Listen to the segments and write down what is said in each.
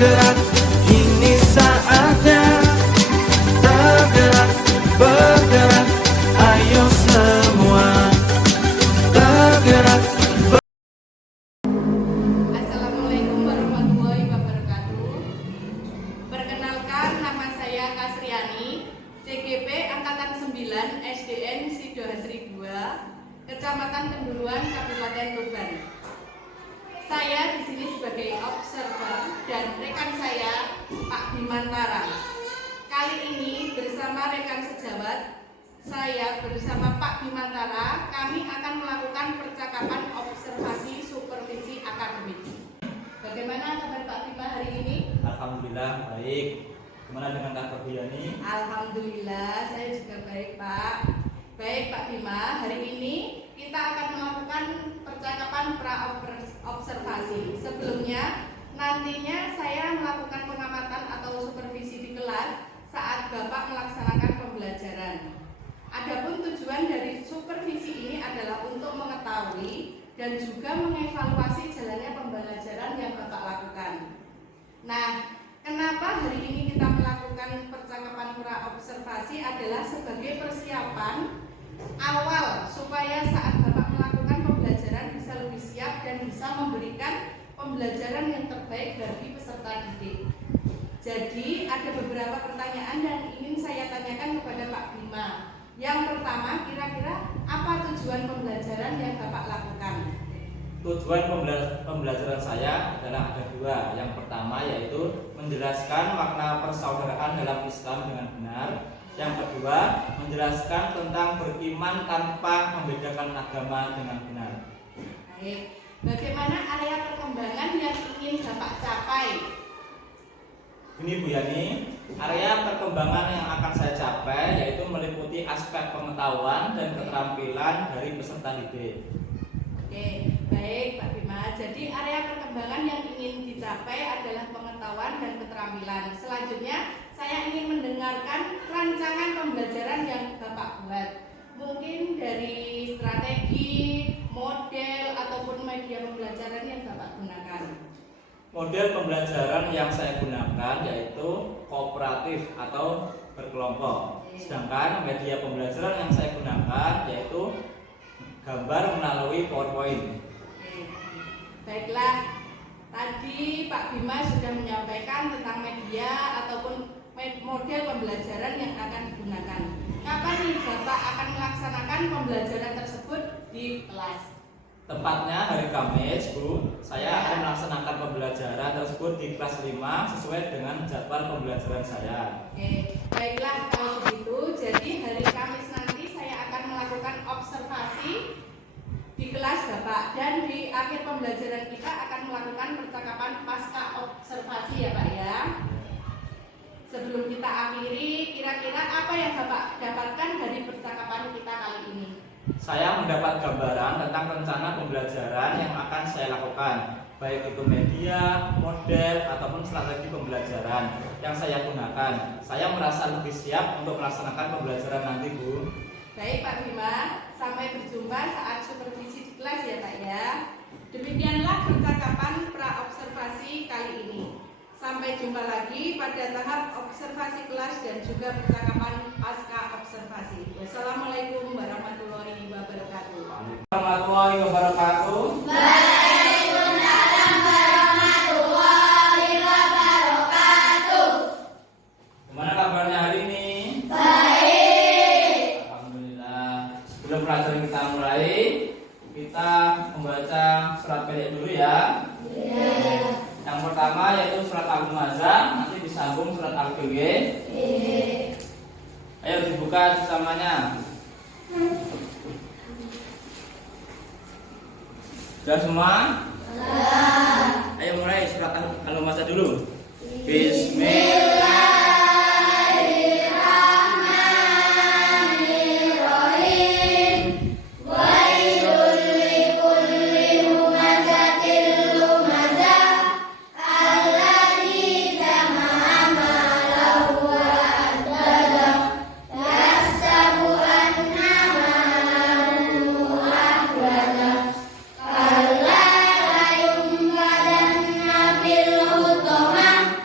bergerak, ini saatnya tergerak, bergerak, ayo semua tergerak. Assalamualaikum warahmatullahi wabarakatuh. Perkenalkan, nama saya Kasriani, CGP Angkatan 9 SDN Sidohasri 2, Kecamatan Kenduruan, Kabupaten Tuban. Saya di sini sebagai observer dan rekan saya Pak Bimantara. Kali ini bersama rekan sejawat saya bersama Pak Bimantara, kami akan melakukan percakapan observasi supervisi akademik. Bagaimana kabar Pak Bima hari ini? Alhamdulillah baik. Gimana dengan Kak Biani? Alhamdulillah saya juga baik Pak. Baik Pak Bima, hari ini kita akan melakukan percakapan pra-observasi. Sebelumnya, nantinya saya melakukan pengamatan atau supervisi di kelas saat Bapak melaksanakan pembelajaran. Adapun tujuan dari supervisi ini adalah untuk mengetahui dan juga mengevaluasi jalannya pembelajaran yang Bapak lakukan. Nah, kenapa hari ini kita melakukan percakapan pra-observasi adalah sebagai persiapan awal supaya saat Bapak melakukan pembelajaran bisa lebih siap dan bisa memberikan pembelajaran yang terbaik bagi peserta didik. Jadi ada beberapa pertanyaan yang ingin saya tanyakan kepada Pak Bima. Yang pertama, kira-kira apa tujuan pembelajaran yang Bapak lakukan? Tujuan pembelajaran saya adalah ada dua. Yang pertama yaitu menjelaskan makna persaudaraan dalam Islam dengan benar. Yang kedua, menjelaskan tentang beriman tanpa membedakan agama dengan benar. Baik, bagaimana area perkembangan yang ingin Bapak capai? Ini Bu Yani, area perkembangan yang akan saya capai yaitu meliputi aspek pengetahuan dan keterampilan dari peserta didik. Oke, baik Pak Bima. Jadi area perkembangan yang ingin dicapai adalah pengetahuan dan keterampilan. Selanjutnya, saya ingin mendengarkan rancangan pembelajaran yang Bapak buat. Mungkin dari strategi, model, ataupun media pembelajaran yang Bapak gunakan. Model pembelajaran yang saya gunakan yaitu kooperatif atau berkelompok. Sedangkan media pembelajaran yang saya gunakan yaitu gambar melalui PowerPoint. Baiklah, tadi Pak Bima sudah menyampaikan tentang media ataupun model pembelajaran yang akan digunakan. Kapan nih Bapak akan melaksanakan pembelajaran tersebut di kelas? Tepatnya hari Kamis, Bu. Saya akan melaksanakan pembelajaran tersebut di kelas 5 sesuai dengan jadwal pembelajaran saya. Oke, baiklah kalau begitu. Jadi hari Kamis nanti saya akan melakukan observasi di kelas Bapak dan di akhir pembelajaran kita akan melakukan percakapan pasca observasi ya Pak ya. Sebelum kita akhiri, kira-kira apa yang Bapak dapatkan dari percakapan kita kali ini? Saya mendapat gambaran tentang rencana pembelajaran yang akan saya lakukan, baik itu media, model, ataupun strategi pembelajaran yang saya gunakan. Saya merasa lebih siap untuk melaksanakan pembelajaran nanti, Bu. Baik Pak Bima, sampai berjumpa saat supervisi di kelas ya Pak ya. Demikianlah percakapan pra-observasi kali ini. Sampai jumpa lagi pada tahap observasi kelas dan juga percakapan pasca observasi. Wassalamualaikum warahmatullahi wabarakatuh. Warahmatullahi wabarakatuh. Waalaikumsalam warahmatullahi wabarakatuh. Gimana kabarnya hari ini? Baik. Alhamdulillah. Sebelum pelajaran kita mulai, kita membaca surat pendek dulu ya. Yang pertama yaitu surat Al-Humazah, nanti disambung surat Al-BG. Ayo dibuka sesamanya. Sudah semua? Ayo mulai surat Al-Humazah dulu. Bismillah. Kalla la yumbadanna fil hutamah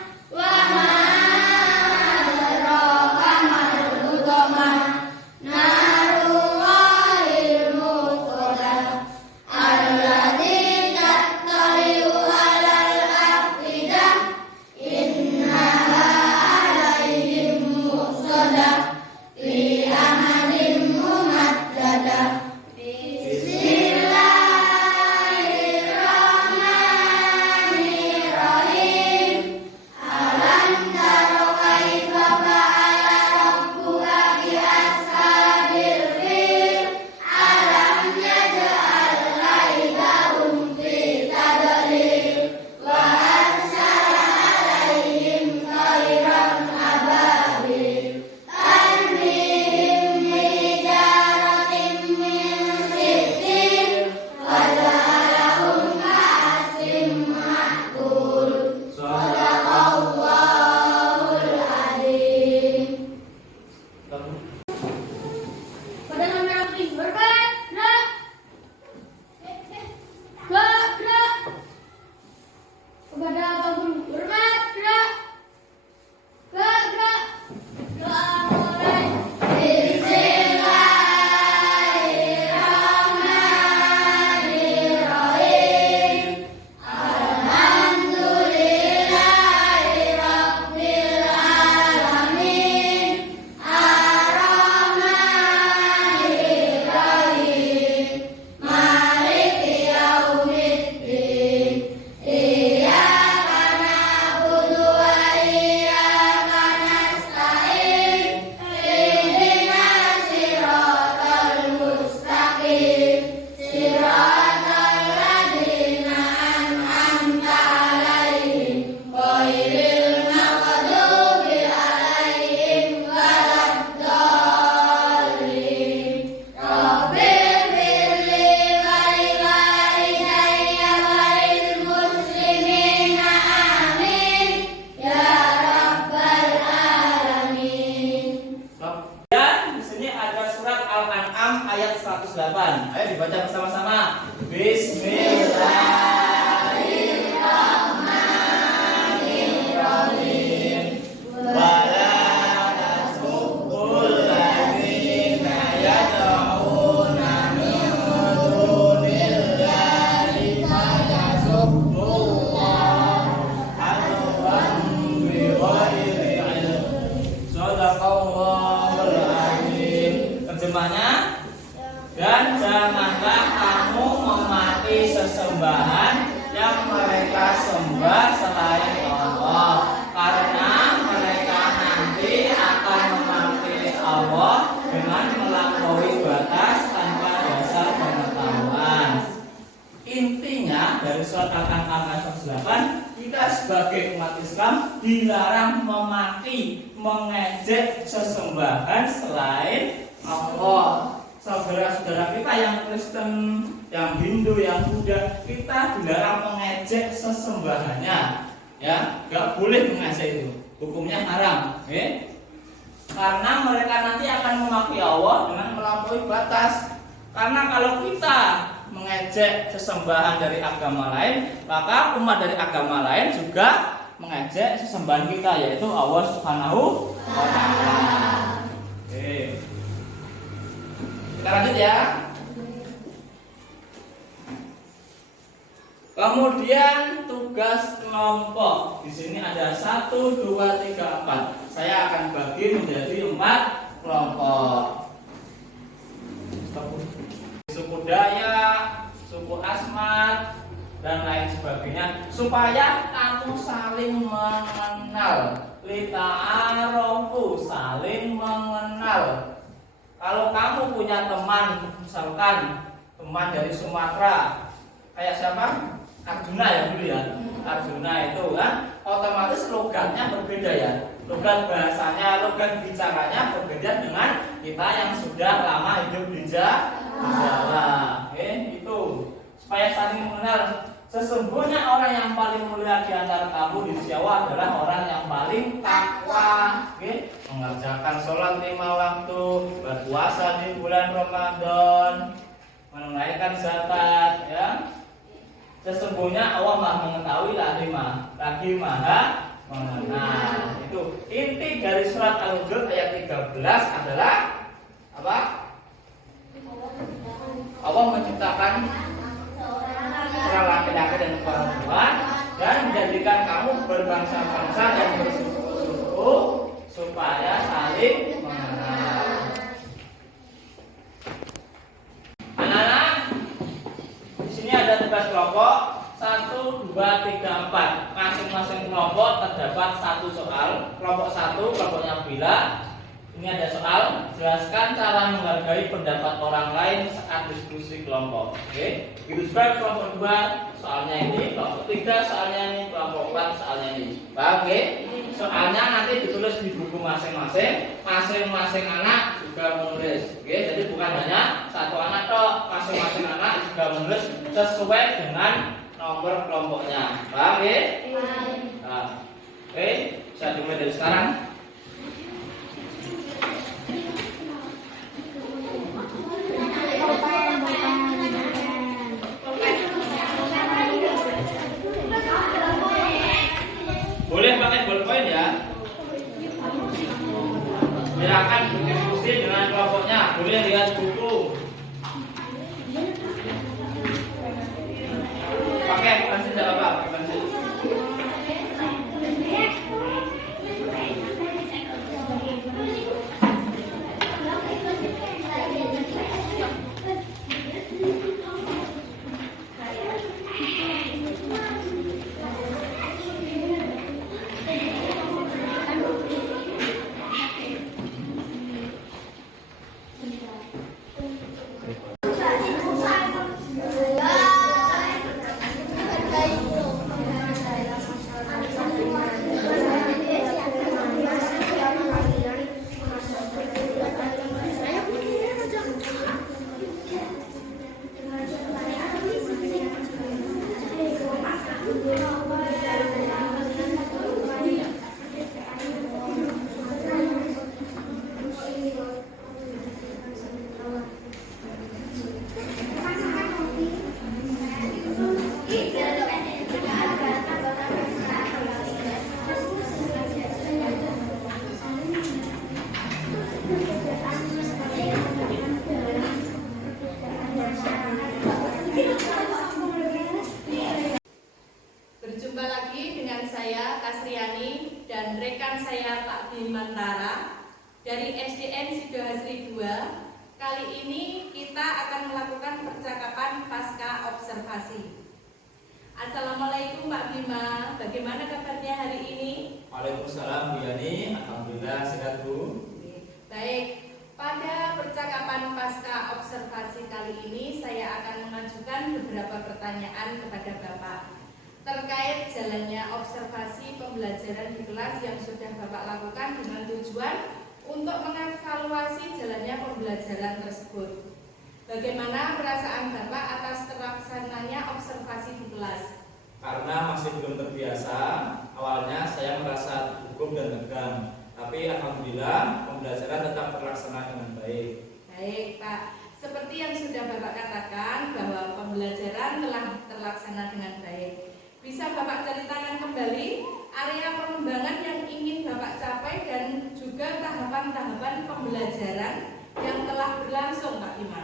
ayat 108. Ayo dibaca bersama-sama. Bismillahirrahmanirrahim. Wala tasubul ladzina yad'una min dunillahi fayasubbullah adwan bighairi ilm. Shadaqallahul azim. Terjemahnya, dan janganlah kamu memati sesembahan yang mereka sembah selain Allah, karena mereka nanti akan memaki Allah dengan melampaui batas tanpa dasar pengetahuan. Intinya dari surat Al-An'am ayat 108, kita sebagai umat Islam dilarang memaki, mengejek sesembahan selain Allah. Saudara-saudara kita yang Kristen, yang Hindu, yang Buddha, kita dilarang mengejek sesembahannya, ya, nggak boleh mengejek itu, hukumnya haram, karena mereka nanti akan memaki Allah dengan melampaui batas. Karena kalau kita mengejek sesembahan dari agama lain, maka umat dari agama lain juga mengejek sesembahan kita, yaitu Allah Subhanahu wa Ta'ala. Kita lanjut ya. Kemudian tugas kelompok. Di sini ada 1, 2, 3, 4. Saya akan bagi menjadi 4 kelompok. Suku Dayak, suku Asmat, dan lain sebagainya, supaya kamu saling mengenal. Lita'arofu, saling mengenal. Kalau kamu punya teman, misalkan teman dari Sumatera, kayak siapa? Arjuna ya dulu ya. Arjuna itu kan otomatis logatnya berbeda ya. Logat bahasanya, logat bicaranya berbeda dengan kita yang sudah lama hidup di Jawa. Itu supaya saling mengenal. Sesungguhnya orang yang paling mulia di antara kamu di Jawa adalah orang yang paling takwa, mengerjakan sholat 5 waktu, berpuasa di bulan Ramadan, menunaikan zakat, ya. Sesungguhnya Allah Maha mengetahui lagi Maha mengenal. Itu inti dari surat Al-Hujr ayat 13 adalah apa? Allah menciptakan laki-laki dan perempuan dan menjadikan kamu berbangsa-bangsa dan bersuku-suku supaya saling mengenal. Anak-anak, di sini ada tugas kelompok 1, 2, 3, 4. Masing-masing kelompok terdapat 1 soal. Kelompok 1 kelompoknya Bila. Ini ada soal, jelaskan cara menghargai pendapat orang lain saat diskusi kelompok. Oke, begitu juga kelompok 2 soalnya ini, kelompok 3 soalnya ini, kelompok 4 soalnya ini. Oke, soalnya nanti ditulis di buku masing-masing, masing-masing anak juga menulis. Oke, jadi bukan hanya 1 anak toh, masing-masing anak juga menulis sesuai dengan nomor kelompoknya. Paham ya? Nah, oke, saya dimulai dari sekarang. Boleh pakai ballpoint ya. Silakan berdiskusi dengan kelompoknya. Boleh lihat buku. Pakai pensil tidak apa? Pakai pensil. kali ini kita akan melakukan percakapan pasca observasi. Assalamualaikum Pak Bima, bagaimana kabarnya hari ini? Waalaikumsalam Bu Yani, alhamdulillah sehat Bu. Baik, pada percakapan pasca observasi kali ini saya akan mengajukan beberapa pertanyaan kepada Bapak terkait jalannya observasi pembelajaran di kelas yang sudah Bapak lakukan dengan tujuan untuk mengevaluasi jalannya pembelajaran tersebut. Bagaimana perasaan Bapak atas terlaksananya observasi di kelas? Karena masih belum terbiasa, awalnya saya merasa gugup dan tegang. Tapi alhamdulillah pembelajaran tetap terlaksana dengan baik. Baik Pak, seperti yang sudah Bapak katakan bahwa pembelajaran telah terlaksana dengan baik. Bisa Bapak ceritakan kembali area pengembangan yang ingin Bapak capai dan juga tahapan-tahapan pembelajaran yang telah berlangsung Pak Bima?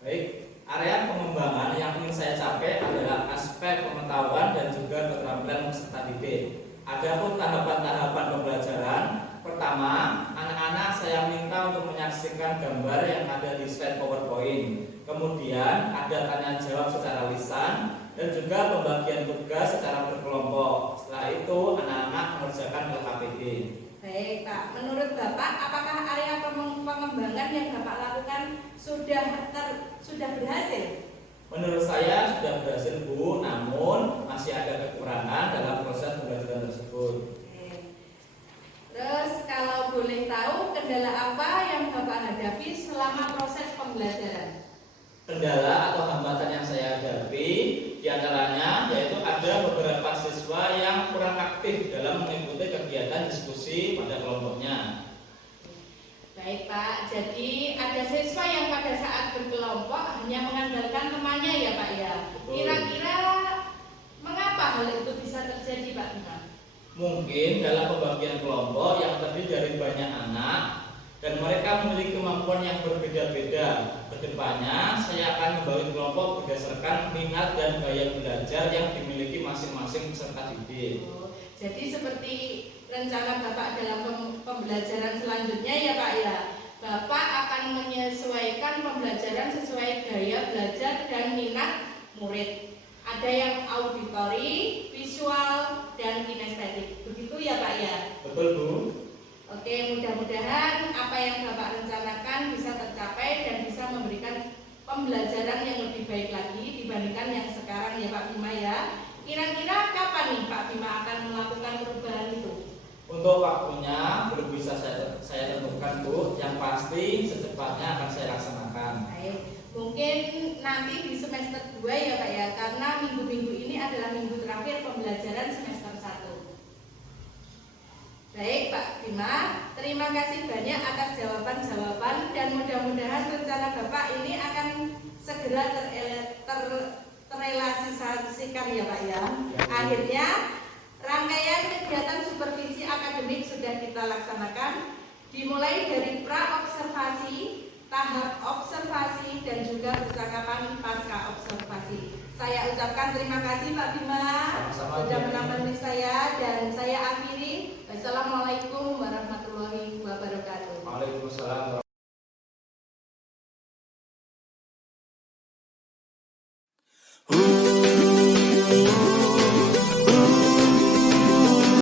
Baik, area pengembangan yang ingin saya capai adalah aspek pengetahuan dan juga keterampilan peserta didik. Adapun tahapan-tahapan pembelajaran, pertama, anak-anak saya minta untuk menyaksikan gambar yang ada di slide PowerPoint. Kemudian ada tanya jawab secara lisan dan juga pembagian tugas secara berkelompok. Setelah itu anak-anak mengerjakan LKPD. Baik Pak, menurut Bapak apakah area pengembangan yang Bapak lakukan sudah berhasil? Menurut saya sudah berhasil Bu, namun masih ada kekurangan dalam proses pembelajaran tersebut. Terus kalau boleh tahu kendala apa yang Bapak hadapi selama proses pembelajaran? Kendala atau hambatan yang saya hadapi diantaranya yaitu ada beberapa siswa yang kurang aktif dalam mengikuti kegiatan diskusi pada kelompoknya. Baik Pak, jadi ada siswa yang pada saat berkelompok hanya mengandalkan temannya ya Pak ya. Betul. Kira-kira mengapa hal itu bisa terjadi Pak Bima? Mungkin dalam pembagian kelompok yang terdiri dari banyak anak dan mereka memiliki kemampuan yang berbeda-beda. Kedepannya saya akan membagi kelompok berdasarkan minat dan gaya belajar yang dimiliki masing-masing peserta didik. Jadi seperti rencana Bapak dalam pembelajaran selanjutnya ya Pak ya, Bapak akan menyesuaikan pembelajaran sesuai gaya belajar dan minat murid. Ada yang auditori, visual, dan kinestetik. Begitu ya Pak ya? Betul Bu. Oke, mudah-mudahan apa yang Bapak rencanakan bisa tercapai dan bisa memberikan pembelajaran yang lebih baik lagi dibandingkan yang sekarang ya Pak Bima ya. Kira-kira kapan nih Pak Bima akan melakukan perubahan itu? Untuk waktunya belum bisa saya tentukan Bu, yang pasti secepatnya akan saya laksanakan. Baik, mungkin nanti di semester 2 ya Pak ya, karena minggu-minggu ini adalah minggu terakhir pembelajaran semester 1. Baik Pak Bima, terima kasih banyak atas jawaban-jawaban dan mudah-mudahan rencana Bapak ini akan segera terrealisasikan ya Pak ya. Akhirnya rangkaian kegiatan supervisi akademik sudah kita laksanakan, dimulai dari pra-observasi, tahap observasi, dan juga percakapan pasca observasi. Saya ucapkan terima kasih Pak Bima sudah menemani saya dan saya akhiri. Wassalamualaikum warahmatullahi wabarakatuh.